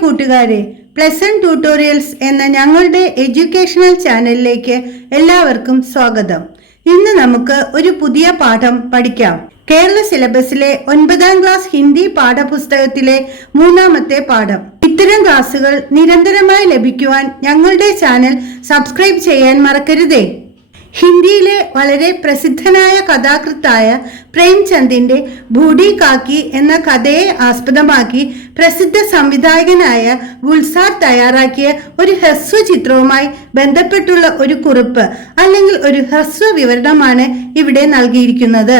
കൂട്ടുകാരെ, pleasant tutorials എന്ന ഞങ്ങളുടെ എഡ്യൂക്കേഷണൽ ചാനലിലേക്ക് എല്ലാവർക്കും സ്വാഗതം. ഇന്ന് നമുക്ക് ഒരു പുതിയ പാഠം പഠിക്കാം. കേരള സിലബസിലെ 9ാം ക്ലാസ് ഹിന്ദി പാഠപുസ്തകത്തിലെ 3ാമത്തെ പാഠം. ഇത്തരം ക്ലാസുകൾ നിരന്തരമായി ലഭിക്കുവാൻ ഞങ്ങളുടെ ചാനൽ സബ്സ്ക്രൈബ് ചെയ്യാൻ മറക്കരുതേ. ഹിന്ദിയിലെ വളരെ പ്രസിദ്ധനായ കഥാകൃത്തായ പ്രേംചന്ദിന്റെ ബൂഢി കാക്കി എന്ന കഥയെ ആസ്പദമാക്കി പ്രസിദ്ധ സംവിധായകനായ ഗുൽസാർ തയ്യാറാക്കിയ ഒരു ഹ്രസ്വ ചിത്രവുമായി ബന്ധപ്പെട്ടുള്ള ഒരു കുറിപ്പ് അല്ലെങ്കിൽ ഒരു ഹ്രസ്വ വിവരണമാണ് ഇവിടെ നൽകിയിരിക്കുന്നത്.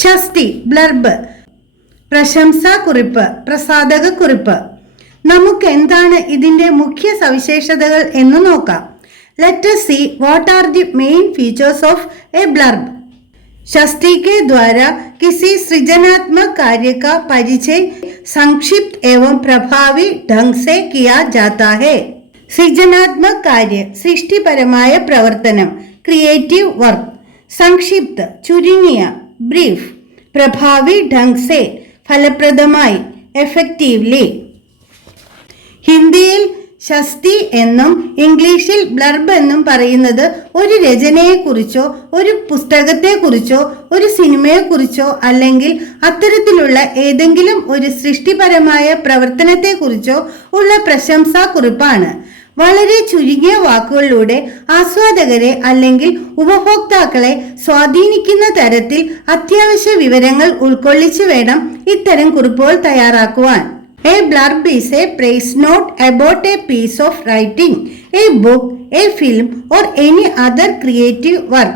ഷസ്തി ബ്ലർബ്, പ്രശംസാ കുറിപ്പ്, പ്രസാധക കുറിപ്പ്. നമുക്ക് എന്താണ് ഇതിന്റെ മുഖ്യ സവിശേഷതകൾ എന്ന് നോക്കാം. Let us see what are the main features of a blurb. शस्ती के द्वारा किसी सृजनात्मक कार्य का परिचय संक्षिप्त एवं प्रभावी ढंग से किया जाता है. सृजनात्मक कार्य सृष्टिपरമായ പ്രവർത്തനം, ക്രിയേറ്റീവ് വർക്ക്. സംക്ഷിപ്ത ചുരുങ്ങിയ, ബ്രീഫ്. പ്രഭാവി ढंग से ഫലപ്രദമായി, എഫക്റ്റീവ്ലി. ഹിന്ദിയിൽ ഷസ്തി എന്നും ഇംഗ്ലീഷിൽ ബ്ലർബ് എന്നും പറയുന്നത് ഒരു രചനയെക്കുറിച്ചോ ഒരു പുസ്തകത്തെക്കുറിച്ചോ ഒരു സിനിമയെക്കുറിച്ചോ അല്ലെങ്കിൽ അത്തരത്തിലുള്ള ഏതെങ്കിലും ഒരു സൃഷ്ടിപരമായ പ്രവർത്തനത്തെക്കുറിച്ചോ ഉള്ള പ്രശംസാ കുറിപ്പാണ്. വളരെ ചുരുങ്ങിയ വാക്കുകളിലൂടെ ആസ്വാദകരെ അല്ലെങ്കിൽ ഉപഭോക്താക്കളെ സ്വാധീനിക്കുന്ന തരത്തിൽ അത്യാവശ്യ വിവരങ്ങൾ ഉൾക്കൊള്ളിച്ചു വേണം ഇത്തരം കുറിപ്പുകൾ തയ്യാറാക്കുവാൻ. A blurb is a praise note about a piece of writing, a book, a film or any other creative work.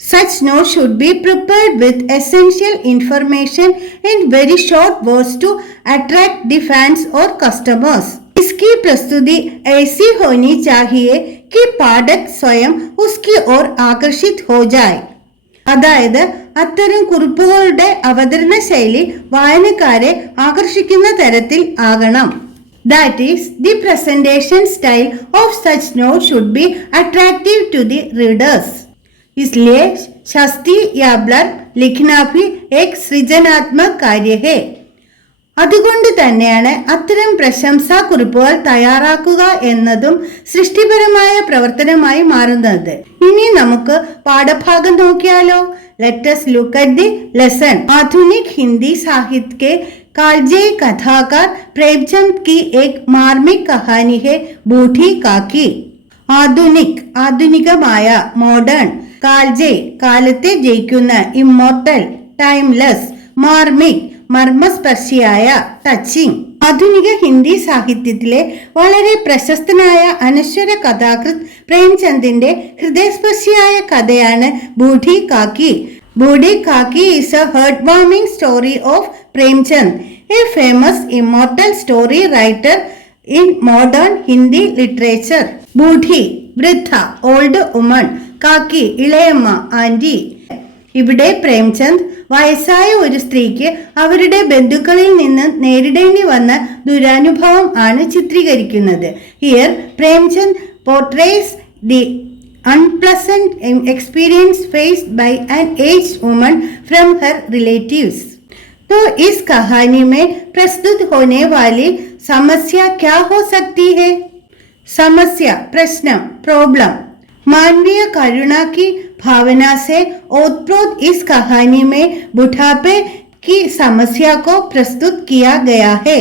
Such note should be prepared with essential information in very short words to attract the fans or customers. इसकी प्रस्तुति ऐसी होनी चाहिए कि पाठक स्वयं उसकी ओर आकर्षित हो जाए. അതായത് അത്തരം കുറിപ്പുകളുടെ അവതരണ ശൈലി വായനക്കാരെ ആകർഷിക്കുന്ന തരത്തിൽ ആകണം. That is the presentation style of such note should be attractive to the readers. इसलिए शस्ती या ब्लर्ब लिखना भी एक सृजनात्मक कार्य है. അതുകൊണ്ട് തന്നെയാണ് അത്തരം പ്രശംസാ കുറിപ്പുകൾ തയ്യാറാക്കുക എന്നതും സൃഷ്ടിപരമായ പ്രവർത്തനമായി മാറുന്നത്. ഇനി നമുക്ക് പാഠഭാഗം നോക്കിയാലോ. Let us look at the lesson. आधुनिक हिंदी साहित्य के कालजयी कथाकार प्रेमचंद की एक मार्मिक कहानी है बूढ़ी काकी. ആധുനികമായ, മോഡേൺ. കാൽജയ് കാലത്തെ ജയിക്കുന്ന, ഇമ്മോർട്ടൽ ടൈംലെസ്. മാർമിക് മർമ്മസ്പർശിയായ, ടച്ചിങ്. ആധുനിക ഹിന്ദി സാഹിത്യത്തിലെ വളരെ പ്രശസ്തനായ അനശ്വര കഥാകൃത്ത് പ്രേംചന്ദിന്റെ ഹൃദയസ്പർശിയായ കഥയാണ് ബൂഢി കാക്കി. ബൂഢി കാക്കി is a heartwarming story of Premchand, a famous immortal story writer in modern Hindi literature. ബൂഢി വൃദ്ധ, ഓൾഡ് വുമൺ. കാക്കി ഇളയമ്മ, ആന്റി. ഇവിടെ പ്രേംചന്ദ് വയസ്സായ ഒരു സ്ത്രീക്ക് അവരുടെ ബന്ധുക്കളിൽ നിന്ന് നേരിടേണ്ടി വന്ന ദുരനുഭവം ആണ് ചിത്രീകരിക്കുന്നത്. Here Premchand portrays the unpleasant experience faced by an aged woman from her relatives. तो इस कहानी में प्रस्तुत होने वाली समस्या क्या हो सकती है? समस्या प्रश्न, प्रॉब्लम. मानवीय करुणा की भावना से ओतप्रोत इस कहानी में बुढ़ापे की समस्या को प्रस्तुत किया गया है.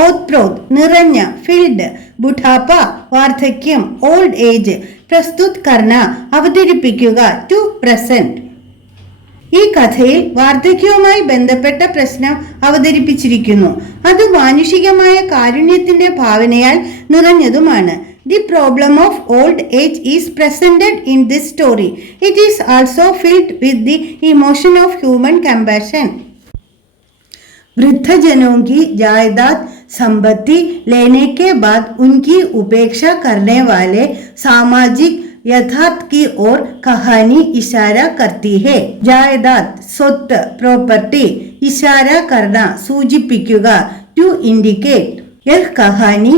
ओतप्रोत നിറഞ്ഞ, ഫിൽഡ്. ബുഢാപ്പ വാർദ്ധക്യം, ഓൾഡ് ഏജ്. പ്രസ്തുത് കർണ അവതരിപ്പിക്കുക, ടു പ്രസന്റ്. ഈ കഥയിൽ വാർദ്ധക്യവുമായി ബന്ധപ്പെട്ട പ്രശ്നം അവതരിപ്പിച്ചിരിക്കുന്നു. അത് മാനുഷികമായ കാരുണ്യത്തിന്റെ ഭാവനയാൽ നിറഞ്ഞതുമാണ്. The problem of old age is presented in this story. It is also filled with the emotion of human compassion. वृद्धजनों की जायदाद संपत्ति लेने के बाद उनकी उपेक्षा करने वाले सामाजिक यथार्थ की ओर कहानी इशारा करती है. जायदाद സ്വത്ത്, പ്രോപ്പർട്ടി. इशारा करना सूचिപ്പിക്കുക, to indicate. यह कहानी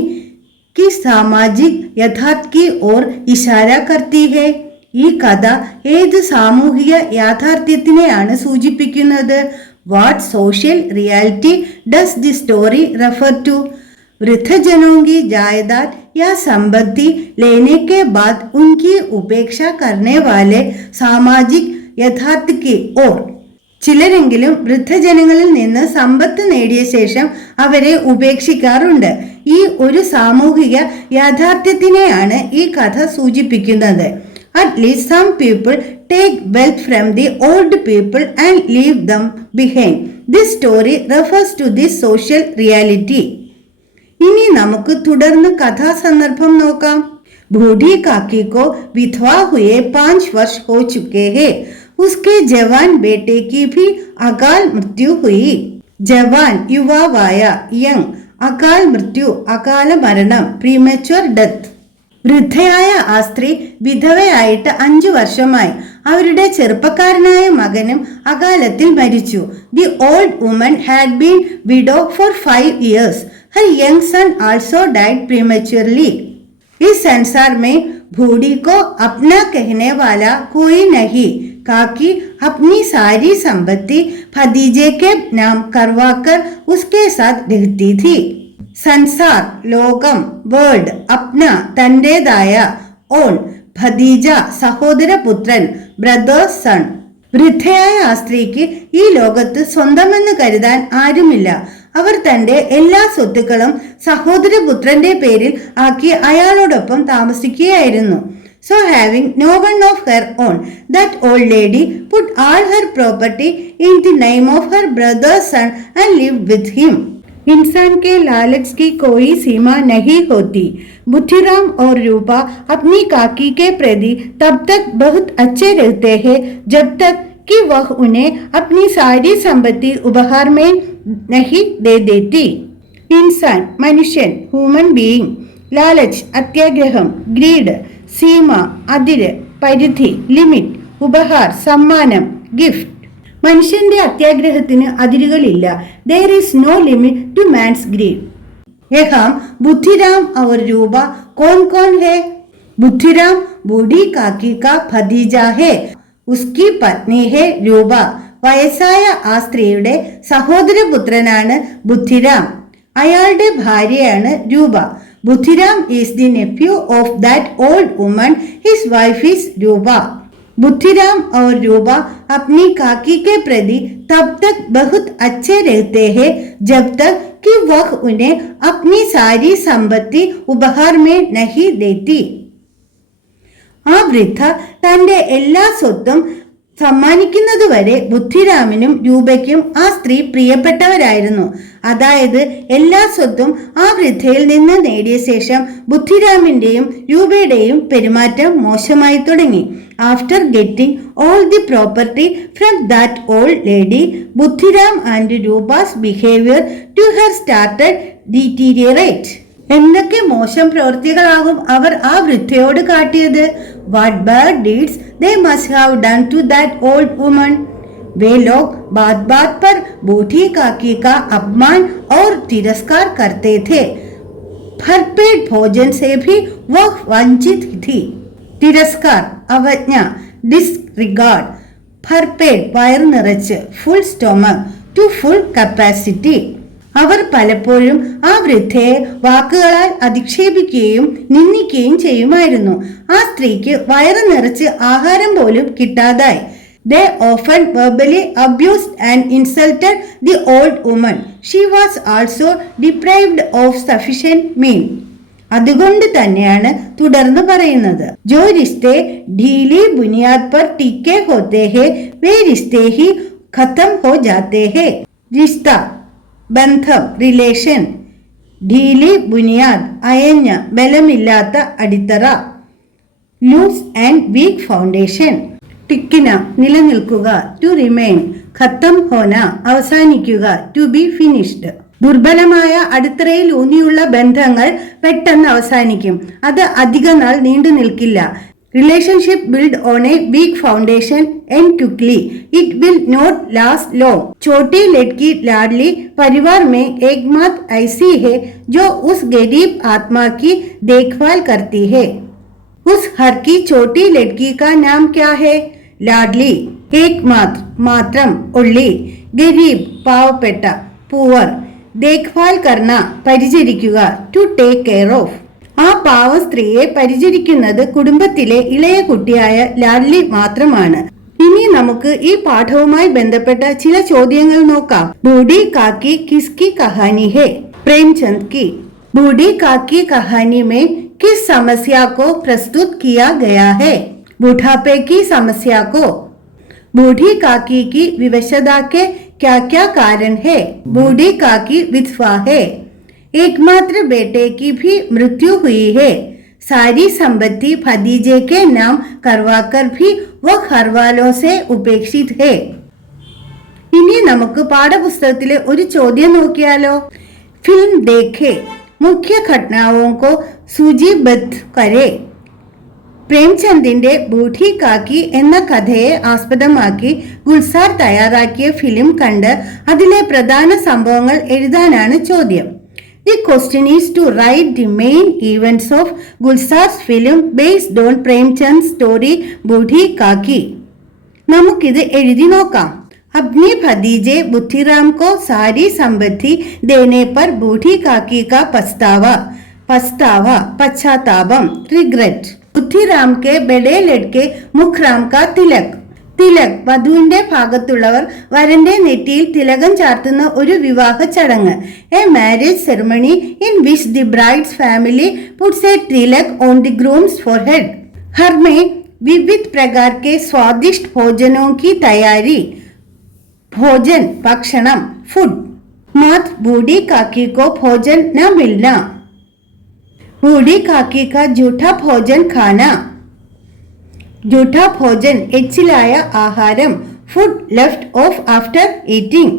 की सामाजिक यथार्थ की ओर इशारा करती है. ഈ കഥ ഏത് സാമൂഹിക യാഥാർത്ഥ്യത്തിനെയാണ് സൂചിപ്പിക്കുന്നത്? What social reality does the story refer to? वृद्धजनों की जायदाद या संपत्ति लेने के बाद उनकी उपेक्षा करने वाले सामाजिक यथार्थ की ओर. ചിലരെങ്കിലും വൃദ്ധജനങ്ങളിൽ നിന്ന് സമ്പത്ത് നേടിയ ശേഷം അവരെ ഉപേക്ഷിക്കാറുണ്ട്. ഈ ഒരു സാമൂഹിക യാഥാർത്ഥ്യത്തിനെയാണ് ഈ കഥ സൂചിപ്പിക്കുന്നത്. At least some people take wealth from the old people and leave them behind. This story refers to this social reality. ഇനി നമുക്ക് തുടർന്ന് കഥാസന്ദർഭം നോക്കാം. बूढ़ी काकी को विधवा हुए 5 वर्ष हो चुके हैं. उसके जवान बेटे की भी अकाल मृत्यु हुई. जवान युवावाയ യങ്, അകാൽ മൃത്യു അകാല മരണം, പ്രീമച്വർ ഡെത്ത്. വൃദ്ധയായ ആ സ്ത്രീ വിധവയായിട്ട് 5 വർഷമായി. അവരുടെ ചെറുപ്പക്കാരനായ മകനും അകാലത്തിൽ മരിച്ചു. The old woman had been widow for 5 years. Her young son also died prematurely. इस संसार में बूढ़ी को अपना कहने वाला कोई नहीं. काकी अपनी सारी संपत्ति भतीजे के नाम करवाकर उसके साथ रहती थी. संसार ലോകം, വേൾഡ്, അപ്ന തന്റേതായ, ഓൺ ഭതീജ സഹോദരപുത്രൻ, ബ്രദേഴ്സ് സൺ. വൃദ്ധയായ ആ സ്ത്രീക്ക് ഈ ലോകത്ത് സ്വന്തമെന്ന് കരുതാൻ ആരുമില്ല. അവർ തന്റെ എല്ലാ സ്വത്തുക്കളും സഹോദരപുത്രന്റെ പേരിൽ ആക്കി അയാളോടൊപ്പം താമസിക്കുകയായിരുന്നു. So having no one of her own, that old lady put all her property in the name of her brother's son and lived with him. इंसान के लालच की कोई सीमा नहीं होती. बुद्धिराम और रूपा अपनी काकी के प्रति तब तक बहुत अच्छे रहते हैं जब तक कि वह उन्हें अपनी सारी संपत्ति उपहार में नहीं दे देती. इंसान മനുഷ്യൻ, ഹ്യൂമൻ ബീയിങ്. ലാലച്ച് അത്യാഗ്രഹം, ഗ്രീഡ്. സീമ അതിര്, പരിധി, ലിമിറ്റ്. ഉപഹാർ സമ്മാനം, ഗിഫ്റ്റ്. മനുഷ്യന്റെ അത്യാഗ്രഹത്തിന് അതിരുകളില്ല. There is no limit to man's greed. यहाँ बुद्धिराम और रूपा कौन कौन है? बुद्धिराम बूढ़ी काकी का भतीजा है. उसकी पत्नी है रूपा. വയസ്സായ ആ സ്ത്രീയുടെ സഹോദരപുത്രനാണ് ബുദ്ധിരാം. അയാളുടെ ഭാര്യയാണ് Rupa. Buddhiram is the nephew of that old woman. His wife is Rupa. Buddhiram और रूपा अपनी काकी के प्रति तब तक बहुत अच्छे रहते हैं जब तक कि वह उन्हें अपनी सारी संपत्ति उपहार में नहीं देती. ആ വൃദ്ധ തന്റെ എല്ലാ സ്വത്തും സമ്മാനിക്കുന്നതുവരെ ബുദ്ധിരാമിനും രൂപയ്ക്കും ആ സ്ത്രീ പ്രിയപ്പെട്ടവരായിരുന്നു. അതായത് എല്ലാ സ്വത്തും ആ വൃദ്ധയിൽ നിന്ന് നേടിയ ശേഷം ബുദ്ധിരാമിന്റെയും രൂപയുടെയും പെരുമാറ്റം മോശമായി തുടങ്ങി. After getting all the property from that old lady, Buddhiram and Rupa's behavior to her started deteriorate. എന്തൊക്കെ മോശം പ്രവൃത്തികളാകും അവർ ആ വൃദ്ധയോട് കാട്ടിയത്? What bad deeds they must have done to that old woman. वे लोग बात बात पर बूढ़ी काकी का अपमान और तिरस्कार करते थे. भरपेट भोजन से भी वह वंचित थी. തിരസ്കാർ, അവജ്ഞ, ഡിസ്റിഗാർഡ്. ഭർപേറ്റ് വയർ നിറച്ച്, full stomach, to full capacity. അവർ പലപ്പോഴും ആ വൃദ്ധയെ വാക്കുകളാൽ അധിക്ഷേപിക്കുകയും നിന്ദിക്കുകയും ചെയ്യുമായിരുന്നു. ആ സ്ത്രീക്ക് വയറ് നിറച്ച് ആഹാരം പോലും കിട്ടാതായി. They often verbally abused and insulted the old woman. She was also deprived of sufficient meal. അതുകൊണ്ട് തന്നെയാണ് തുടർന്ന് പറയുന്നത്, जो रिश्ते ढीली बुनियाद पर टिके होते हैं वे रिश्ते ही खत्म हो जाते हैं. रिश्ता ബന്ധം, റിലേഷൻ. ढीली ബുനിയാദ് അയഞ്ഞ ബലമില്ലാത്ത അടിത്തറ. Loose and weak foundation. ടിക്കിന നിലനിൽക്കുക, ടു റിമെയിൻ. ഖത്തം ഹോന അവസാനിക്കുക, ടു ബി ഫിനിഷ്ഡ്. ദുർബലമായ അടിത്തറയിൽ ഊന്നിയുള്ള ബന്ധങ്ങൾ പെട്ടെന്ന് അവസാനിക്കും. അത് അധിക നാൾ നീണ്ടു നിൽക്കില്ല. Relationship build on a weak foundation and quickly. It will not last long. छोटी लड़की लाडली परिवार में एकमात्र ऐसी है जो उस गरीब आत्मा की देखभाल करती है. उस घर की छोटी लड़की का नाम क्या है? लाडली. एकमात्र, മാത്രം, only. ഗരീബ് പാവപ്പെട്ട, പൂവർ. ദേഖ്ഭാൽ കർണ പരിചരിക്കുക, ടു ടേക്ക് കെയർ ഓഫ്. ആ പാവ സ്ത്രീയെ പരിചരിക്കുന്നത് കുടുംബത്തിലെ ഇളയ കുട്ടിയായ ലാഡ്ലി മാത്രമാണ്. ഇനി നമുക്ക് ഈ പാഠവുമായി ബന്ധപ്പെട്ട ചില ചോദ്യങ്ങൾ നോക്കാം. ബൂഢി കാക്കി കിസ്കി കഹാനി ഹെ? प्रेमचंद की। बूढ़ी काकी कहानी में किस समस्या को प्रस्तुत किया गया है? बुढ़ापे की समस्या को। बूढ़ी काकी की विवशता के क्या क्या कारण है? बूढ़ी काकी विधवा है, एकमात्र बेटे की भी मृत्यु हुई है, सारी संपत्ति भतीजे के नाम करवाकर भी वह घर वालों से उपेक्षित है. ഇനി നമുക്ക് പാഠപുസ്തകത്തിലെ ഒരു ചോദ്യം നോക്കിയാലോ. फिल्म देखे, मुख्य घटनाओं को सूचीबद्ध करे. പ്രേംചന്ദിന്റെ ബൂഢി കാക്കി എന്ന കഥയെ ആസ്പദമാക്കി ഗുൽസാർ തയ്യാറാക്കിയ ഫിലിം കണ്ട് അതിലെ പ്രധാന സംഭവങ്ങൾ എഴുതാനാണ് ചോദ്യം. The question is to write the main events of Gulsar's film based on Premchand's story ബൂഢി കാക്കി. നമുക്കിത് എഴുതി നോക്കാം. अपने भतीजे बुद्धिराम को सारी संपत्ति देने पर बूढ़ी काकी का पश्चातापम, रिग्रेट. बुद्धिराम के बड़े लड़के मुखराम का तिलक. വധുവിന്റെ ഭാഗത്തുള്ളവർ വരന്റെ നെറ്റിയിൽ തിലകം ചാർത്തുന്ന ഒരു വിവാഹ ചടങ്ങ്. A marriage ceremony in which the bride's family puts a tilak on the groom's forehead. घर में विविध प्रकार के स्वादिष्ट भोजनों की तैयारी. भोजन भक्षणम, फूड. मात बूढ़ी काकी को भोजन न मिलना. बूढ़ी काकी का झूठा भोजन खाना. झूठा भोजन എച്ചിലായ ആഹാരം. Food left of after eating.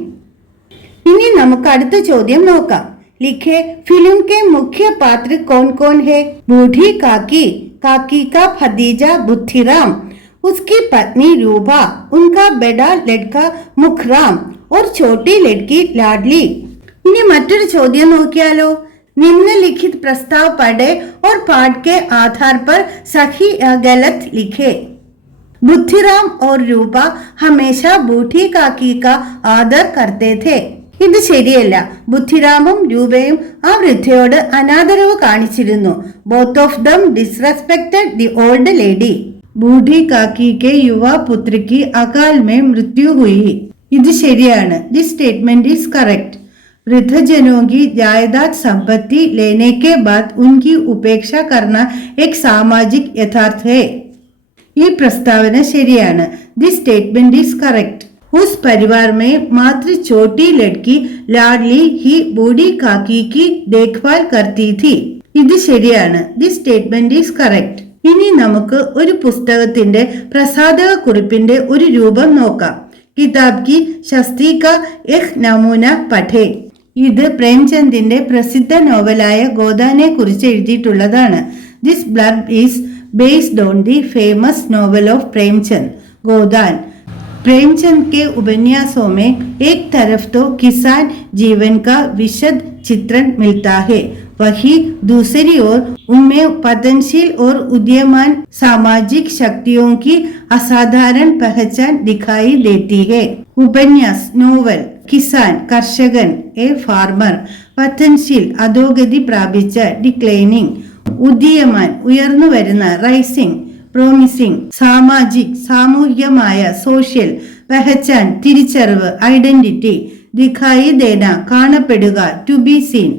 ഇനി നമുക്ക് അടുത്ത ചോദ്യം നോക്കാം. लिखे फिल्म के मुख्य पात्र कौन कौन है? बूढ़ी काकी, काकी का भतीजा बुद्धिराम, उसकी पत्नी रूपा, उनका बड़ा लड़का मुखराम और छोटी लड़की लाडली. इनी मറ്റൊരു ചോദ്യം നോക്കിയാലോ. निम्नलिखित प्रस्ताव पढ़े और पाठ के आधार पर सही या गलत लिखे. बुद्धिराम और रूपा हमेशा बूढ़ी काकी का आदर करते थे. ഇത് ശരിയല്ല. ബുദ്ധിരാമും രൂപയും ആ വൃദ്ധയോട് അനാദരവ് കാണിച്ചിരുന്നു. Both of them disrespected the old lady. Boodhi Kaki के युवा पुत्र की अकाल में मृत्यु हुई. ഇത് ശരിയാണ്. This statement is correct. वृद्धजनों की जायदाद संपत्ति लेने के बाद उनकी उपेक्षा करना एक सामाजिक यथार्थ है. ഈ പ്രസ്താവന ശരിയാണ്. This statement is correct. उस परिवार में मात्र छोटी लड़की लाडली ही बूढ़ी काकी की देखभाल करती थी. ഇത് ശരിയാണ്. This statement is correct. ഇനി നമുക്ക് ഒരു പുസ്തകത്തിന്റെ പ്രസാധക കുറിപ്പിന്റെ ഒരു രൂപം നോക്കാം. കിതാബ് കി ശസ്തി കാ എഹ് നമൂന പഠേ. ഇത് പ്രേംചന്ദിന്റെ പ്രസിദ്ധ നോവലായ ഗോദാനെ കുറിച്ച് എഴുതിയിട്ടുള്ളതാണ്. This blurb is based on the famous novel of Premchand, Godan. Premchand के उपन्यासों में एक तरफ तो किसान जीवन का विशद चित्रण मिलता है, वहीं दूसरी ओर उनमें पतनशील और उदीयमान सामाजिक शक्तियों की असाधारण पहचान दिखाई देती है. उपन्यास നോവൽ. കിസാൻ കർഷകൻ, എ ഫാർമർ. പതൻശീൽ അധോഗതി പ്രാപിച്ച, ഡിക്ലൈനിങ്. ഉദീയമാൻ ഉയർന്നു വരുന്ന, റൈസിംഗ്. പ്രോമിസിംഗ് സാമാജിക് സാമൂഹികമായ, സോഷ്യൽ. പെഹച്ചാൻ തിരിച്ചറിവ്, ഐഡന്റിറ്റി. ദിഖായി ദേന കാണപ്പെടുക, ടു ബി സീൻ.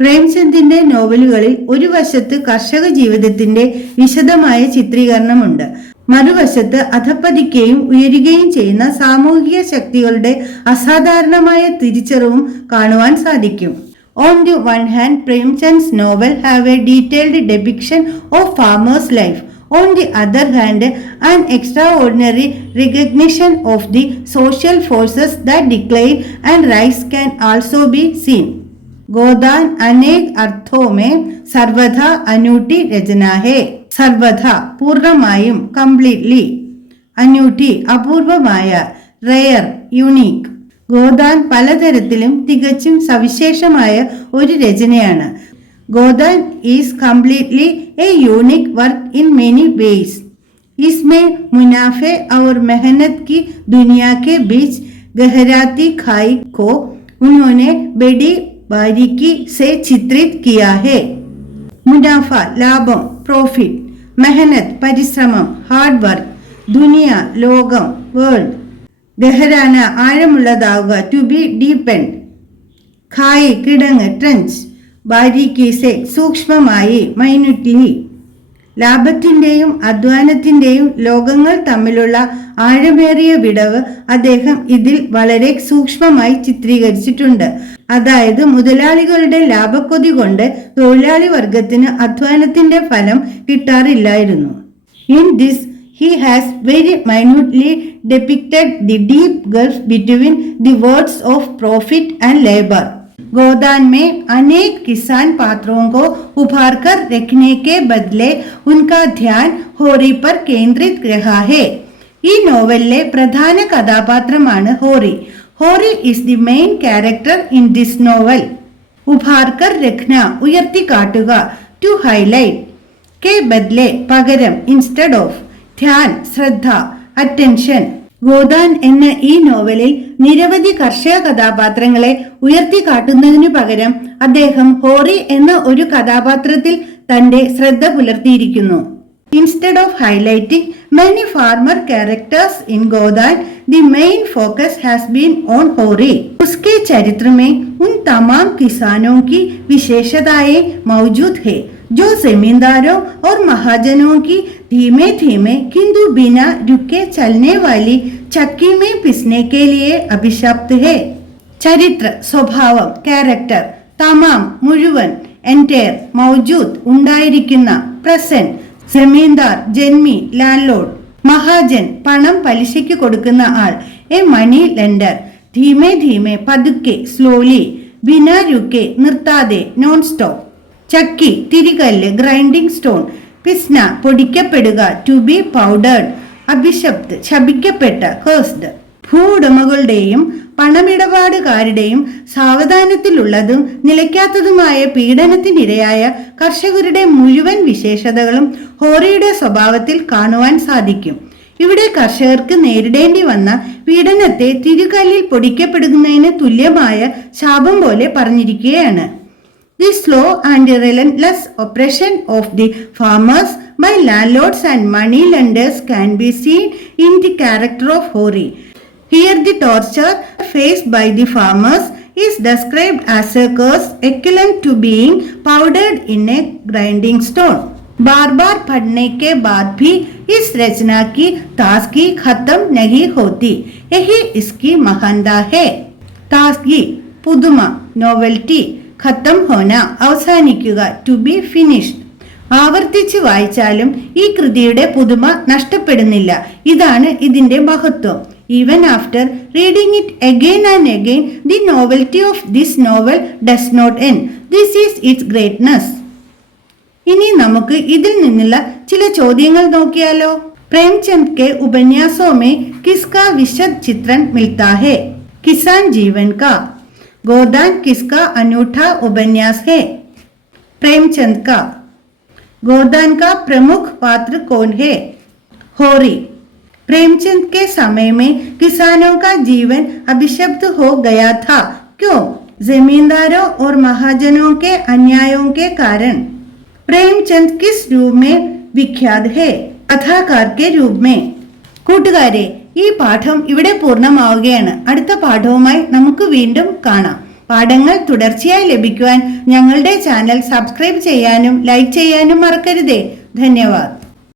പ്രേംചന്ദിന്റെ നോവലുകളിൽ ഒരു വശത്ത് കർഷക ജീവിതത്തിന്റെ വിശദമായ ചിത്രീകരണമുണ്ട്, മറുവശത്ത് അധപ്പതിക്കുകയും ഉയരുകയും ചെയ്യുന്ന സാമൂഹിക ശക്തികളുടെ അസാധാരണമായ തിരിച്ചറിവും കാണുവാൻ സാധിക്കും. On the one hand, Premchand's novel have a detailed depiction of farmers' life. On the other hand, an extraordinary recognition of the social forces that decline and rise can also be seen. गोदान अनेक अर्थों में सर्वथा अनूठी रचना है. सर्वथा पूर्णमाയും, completely. അനൂഠി അപൂർവമായ, rare unique. Godaan പലതരത്തിലും തികച്ചും സവിശേഷമായ ഒരു രചനയാണ്. गोदान is completely a unique work in many ways. इसमें मुनाफे और मेहनत की दुनिया के बीच गहराती खाई को उन्होंने बड़ी बारीकी से चित्रित किया है. मुनाफा लाभം പ്രോഫിറ്റ്, മെഹനത്ത് പരിശ്രമം ഹാർഡ് വർക്ക്, ദുനിയ ലോകം വേൾഡ്, ഗഹരാന ആഴമുള്ളതാവുക ടു ബി ഡീപ്പൻഡ്, ഖായി കിടങ്ങ് ട്രെഞ്ച്, ബാരീക്കി സെ സൂക്ഷ്മമായി മൈന്യൂട്ട്ലി. ലാഭത്തിന്റെയും അധ്വാനത്തിന്റെയും ലോകങ്ങൾ തമ്മിലുള്ള ആഴമേറിയ വിടവ് അദ്ദേഹം ഇതിൽ വളരെ സൂക്ഷ്മമായി ചിത്രീകരിച്ചിട്ടുണ്ട്. അതായത് മുതലാളികളുടെ ലാഭക്കൊതി കൊണ്ട് തൊഴിലാളി വർഗത്തിന് അധ്വാനത്തിന്റെ ഫലം കിട്ടാറില്ലായിരുന്നു. In this he has very minutely depicted the deep gulf between the words of profit and labor. गोदान में अनेक किसान पात्रों को उभार कर रखने के बदले उनका ध्यान होरी पर केंद्रित रहा है. ഈ നോവലിലെ പ്രധാന കഥാപാത്രമാണ് Hori. Hori is the main character in this novel. ഉഭാർക്കർ രഖ്ന ഉയർത്തിക്കാട്ടുക, ടു ഹൈലൈറ്റ്, കെ ബദ്ലെ പകരം, ഇൻസ്റ്റെഡ് ഓഫ്, ധ്യാൻ ശ്രദ്ധ, അറ്റൻഷൻ. ഗോദാൻ എന്ന ഈ നോവലിൽ നിരവധി കർഷക കഥാപാത്രങ്ങളെ ഉയർത്തിക്കാട്ടുന്നതിനു പകരം അദ്ദേഹം ഹോറി എന്ന ഒരു കഥാപാത്രത്തിൽ തന്റെ ശ്രദ്ധ പുലർത്തിയിരിക്കുന്നു. Instead of highlighting many farmer characters in Godan, the main focus has been on Hori. उसके चरित्र में उन तमाम किसानों की विशेषताएं मौजूद है जो जमींदारों और महाजनों की धीमे धीमे किंतु बिना रुके चलने वाली चक्की में पिसने के लिए अभिशप्त है. ചരിത്ര, സ്വഭാവം, ക്യാരക്ടർ, തമാം മുഴുവൻ, എൻറ്റയർ മൗജൂദ് ഉണ്ടായിരിക്കുന്ന, പ്രസന്റ്, ജമീന്ദാർ ജന്മി ലാൻഡ്ലോഡ്, മഹാജൻ പണം പലിശയ്ക്ക് കൊടുക്കുന്ന ആൾ, എ മണി ലെൻഡർ, ധീമെ ധീമെ പതുക്കെ സ്ലോലി, ബിനാ രുക്കെ നിർത്താതെ നോൺ സ്റ്റോപ്പ്, ചക്കി തിരികല്ല് ഗ്രൈൻഡിംഗ് സ്റ്റോൺ, പിസ്ന പൊടിക്കപ്പെടുക, ടു ബി പൗഡേർഡ്, അഭിശപ്ത് ശപിക്കപ്പെട്ട കേഴ്സ്ഡ്. ഭൂവുടമകളുടെയും പണമിടപാടുകാരുടെയും സാവധാനത്തിലുള്ളതും നിലയ്ക്കാത്തതുമായ പീഡനത്തിനിരയായ കർഷകരുടെ മുഴുവൻ വിശേഷതകളും ഹോറിയുടെ സ്വഭാവത്തിൽ കാണുവാൻ സാധിക്കും. ഇവിടെ കർഷകർക്ക് നേരിടേണ്ടി വന്ന പീഡനത്തെ തിരുകല്ലിൽ പൊടിക്കപ്പെടുന്നതിന് തുല്യമായ ശാപം പോലെ പറഞ്ഞിരിക്കുകയാണ്. The slow and relentless oppression of the farmers by landlords and money lenders can be seen in the character of Hori. Here the torture faced by the farmers is described as a curse equivalent to being powdered in a grinding stone. बार बार पढ़ने के बाद भी इस रचना की ताजगी खत्म नहीं होती, यही इसकी महानता है. ताजगी പുതുമ, നോവൽറ്റി, ഖത്തം ഹോന അവസാനിക്കുക, ടു ബി ഫിനിഷ്ഡ്. ആവർത്തിച്ച് വായിച്ചാലും ഈ കൃതിയുടെ പുതുമ നഷ്ടപ്പെടുന്നില്ല. ഇതാണ് ഇതിന്റെ മഹത്വം. Even after reading it again and again, the novelty of this novel does not end. This is its greatness. ഇനി നമുക്ക് ഇതിൽ നിന്നുള്ള ചില ചോദ്യങ്ങൾ നോക്കിയാലോ. പ്രേംചന്ദ് के उपन्यासों में किसका विशद चित्रण मिलता है? किसान जीवन का. गोदान किसका अनूठा उपन्यास है? प्रेमचंद का. गोदान का प्रमुख पात्र कौन है? होरी. प्रेमचंद के समय में किसानों का जीवन अभिशप्त हो गया था. क्यों? जमींदारों और महाजनों के अन्यायों के कारण. प्रेमचंद किस रूप में विख्यात है? कथाकार के रूप में. കൂട്ടുകാരെ, ഈ പാഠം ഇവിടെ പൂർണ്ണമാവുകയാണ്. അടുത്ത പാഠവുമായി നമുക്ക് വീണ്ടും കാണാം. പാഠങ്ങൾ തുടർച്ചയായി ലഭിക്കുവാൻ ഞങ്ങളുടെ ചാനൽ സബ്സ്ക്രൈബ് ചെയ്യാനും ലൈക്ക് ചെയ്യാനും മറക്കരുതേ. ധന്യവാദ്.